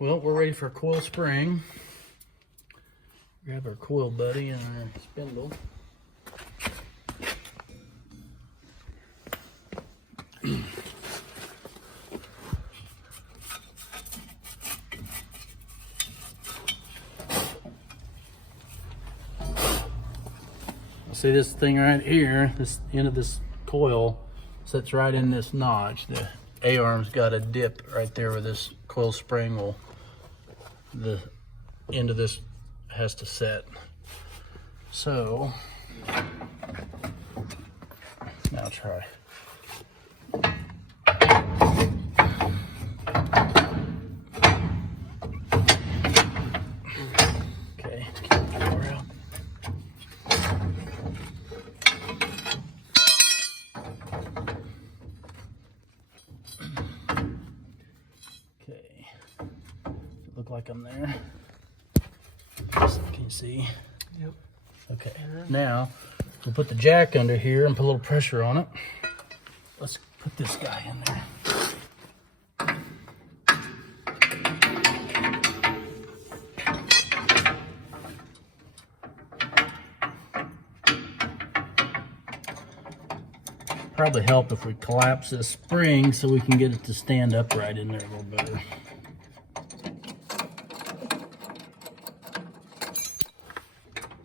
Well, we're ready for a coil spring. Grab our coil buddy and our spindle. See this thing right here, this end of this coil sits right in this notch. The A-arm's got a dip right there where this coil spring will, the end of this has to set. So, now try. Okay, keep the power out. Okay, look like I'm there. Can you see? Yep. Okay, now we'll put the jack under here and put a little pressure on it. Let's put this guy in there. Probably help if we collapse this spring so we can get it to stand upright in there a little better.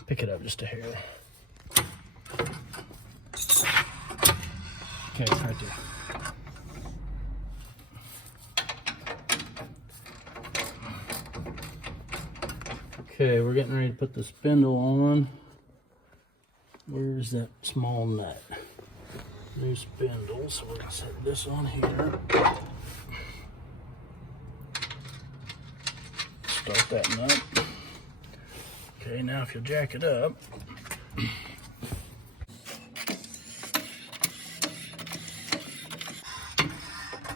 Pick it up just a hair. Okay, it's right there. Okay, we're getting ready to put the spindle on. Where's that small nut? New spindle, so we're gonna set this on here. Start that nut. Okay, now if you'll jack it up.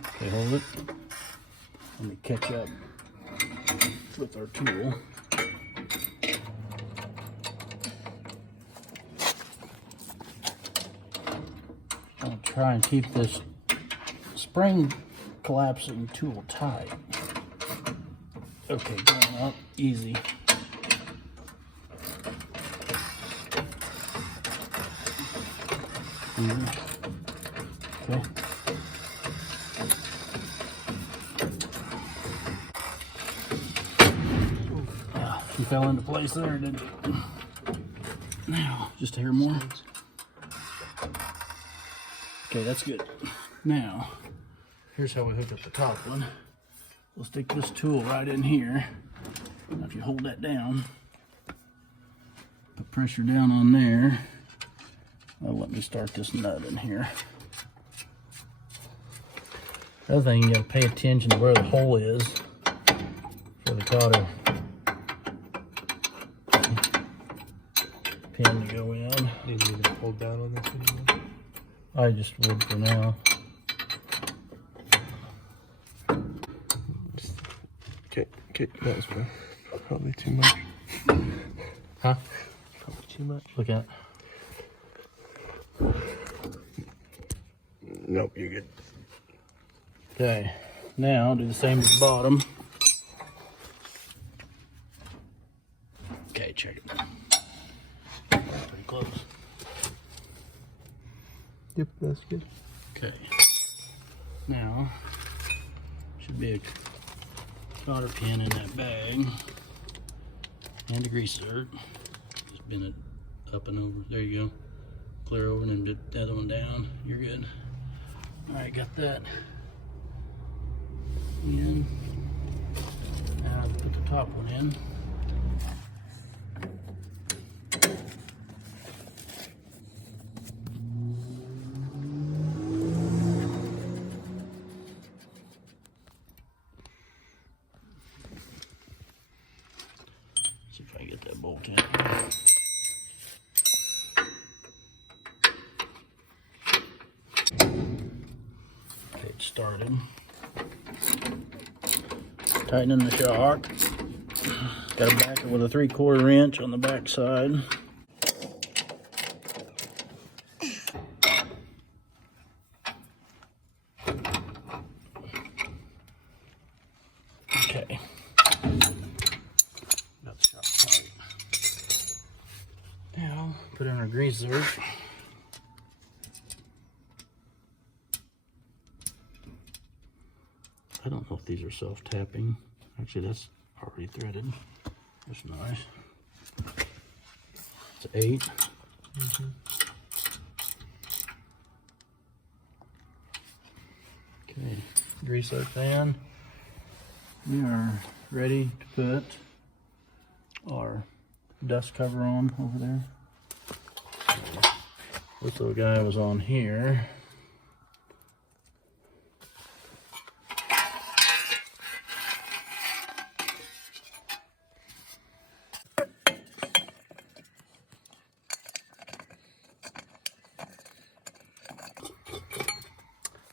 Okay, hold it. Let me catch up with our tool. I'll try and keep this spring collapsing tool tight. Okay, going up, easy. Okay. She fell into place there, didn't it? Now, just a hair more. Okay, that's good. Now, here's how we hook up the top one. We'll stick this tool right in here. Now, if you hold that down, put pressure down on there. Well, let me start this nut in here. The other thing, you gotta pay attention to where the hole is for the cotter pin to go in. Do you need to hold down on this anymore? I just would for now. Okay, that was probably too much. Huh? Probably too much. Look at it. Nope, you're good. Okay, now do the same with the bottom. Okay, check it. Pretty close. Yep, that's good. Okay. Now, should be a cotter pin in that bag. And a grease zert. Just bend it up and over. There you go. Clear over and then dip the other one down. You're good. Alright, got that in. Now put the top one in. See if I can get that bolt in. Okay, it started. Tightening the shock. Got to back it with a 3/4 inch on the back side. Okay, grease zerk. I don't know if these are self-tapping. Actually, that's already threaded. That's nice. It's 8. Okay, grease our fan. We are ready to put our dust cover on over there. This little guy was on here.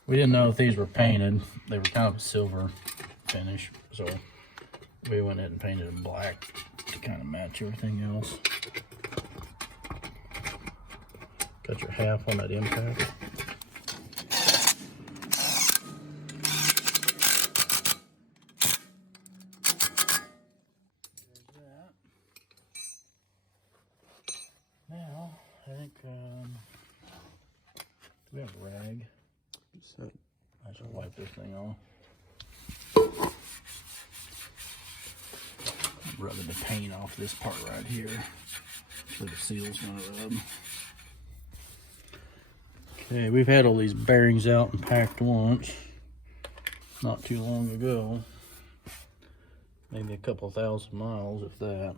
We didn't know if these were painted. They were kind of a silver finish, so we went ahead and painted them black to kind of match everything else. Cut your half on that impact. There's that. Now, I think, do we have a rag? So, I should wipe this thing off. Rubbing the paint off this part right here where the seal's gonna rub. Okay, we've had all these bearings out and packed once, not too long ago. Maybe a couple thousand miles, if that.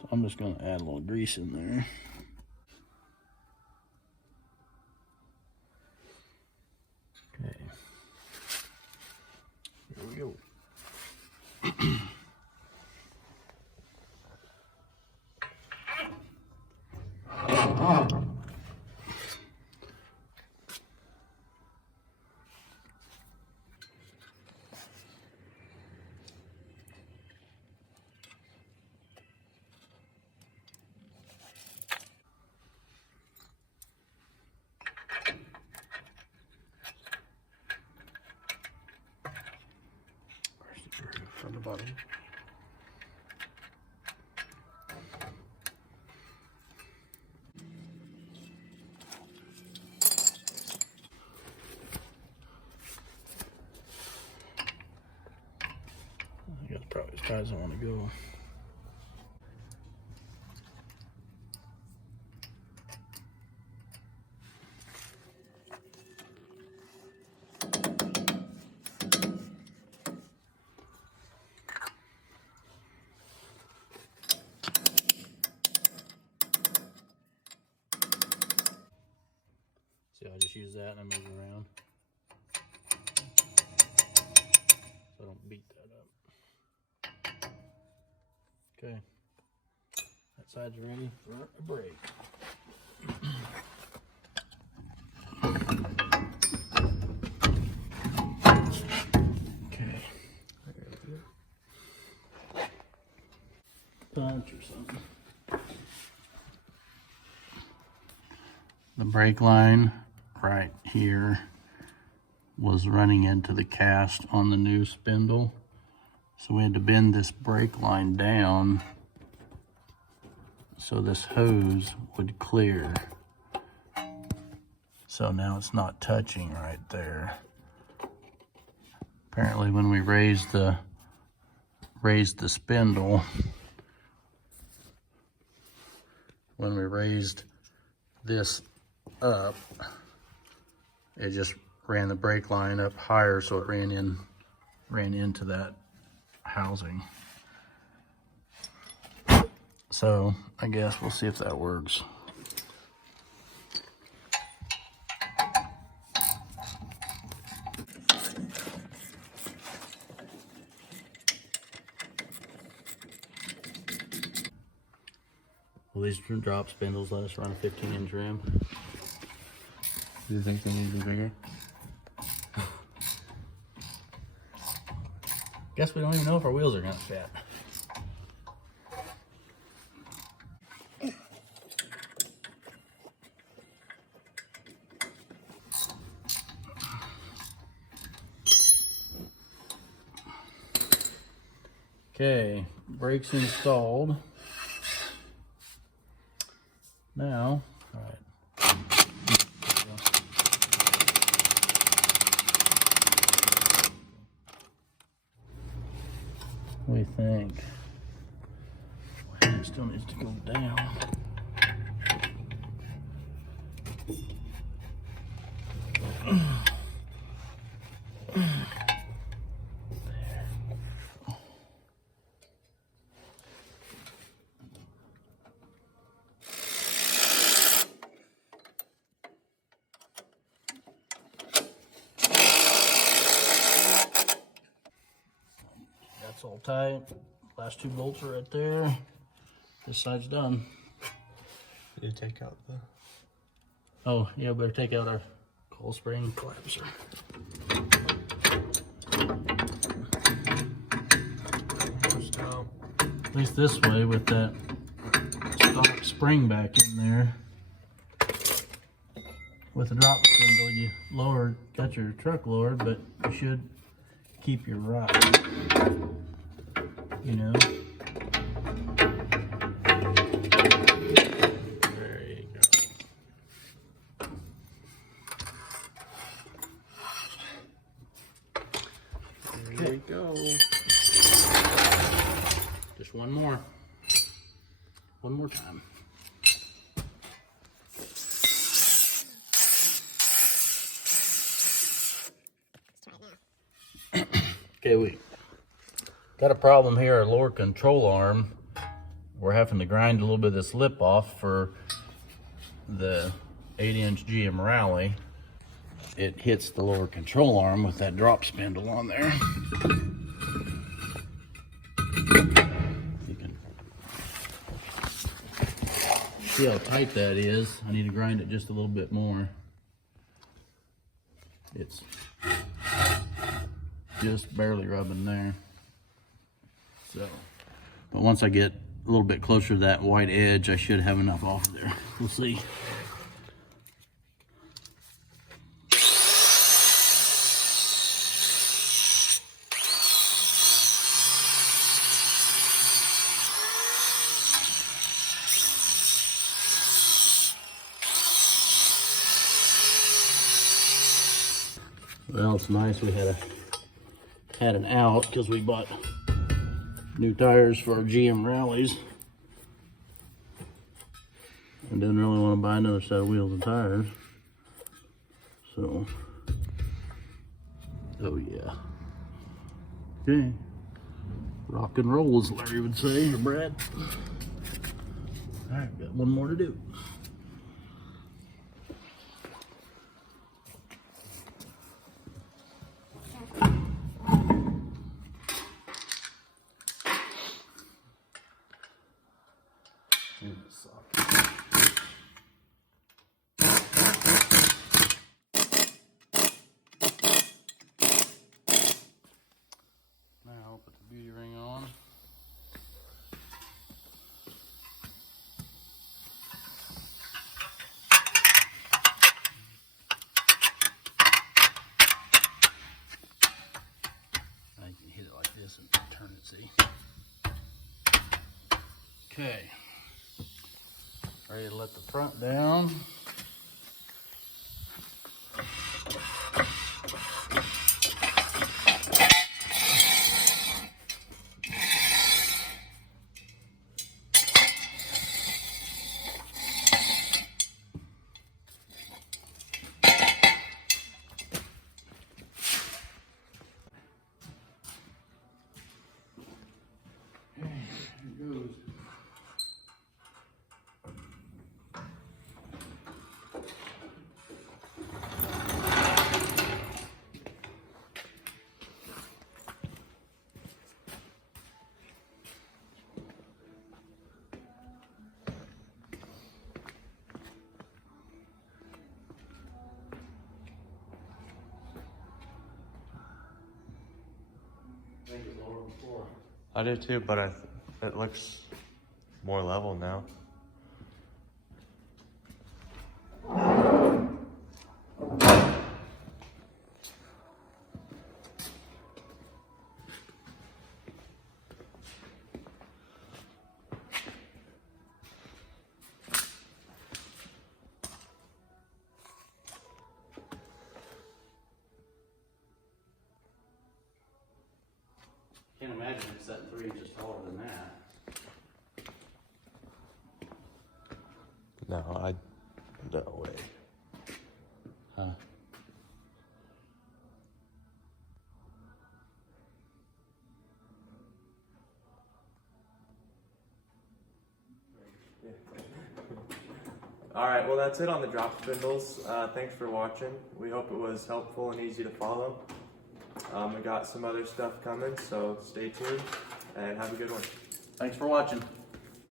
So I'm just gonna add a little grease in there. Okay, here we go. from the bottom. I think that's probably as high as I want to go. See, I just use that and I move around so I don't beat that up. Okay, that side's ready for a break. Okay, punch or something. The brake line right here was running into the cast on the new spindle, so we had to bend this brake line down so this hose would clear. So now it's not touching right there. Apparently when we raised the spindle, when we raised this up, it just ran the brake line up higher, so it ran into that housing. So I guess we'll see if that works. Well, these drop spindles let us run a 15-inch rim. Do you think they need to be bigger? Guess we don't even know if our wheels are gonna fit. Okay, brakes installed. now, all right. What do you think? It still needs to go down. That's all tight. Last two bolts are right there. This side's done. You take out the... Oh, yeah, better take out our coil spring collapser. At least this way with that stock spring back in there. With the drop spindle, you got your truck lowered, but you should keep your ride. You know? There you go. There you go. Just one more. One more time. Okay, we got a problem here, our lower control arm. We're having to grind a little bit of this lip off for the 8-inch GM Rally. It hits the lower control arm with that drop spindle on there. You can see how tight that is. I need to grind it just a little bit more. It's just barely rubbing there. So, but once I get a little bit closer to that white edge, I should have enough off of there. We'll see. Well, it's nice we had an out because we bought new tires for our GM Rallies. I didn't really want to buy another set of wheels and tires. So, oh yeah. Okay. Rock and roll, as Larry would say, or Brad. All right, got one more to do. Now put the beauty ring on. Now you can hit it like this and turn it, see? Okay. Ready to let the front down. I do too, but it looks more level now. it's set 3 inches taller than that. No, no way. Huh? Alright, well that's it on the drop spindles. Thanks for watching. We hope it was helpful and easy to follow. We got some other stuff coming, so stay tuned and have a good one. Thanks for watching.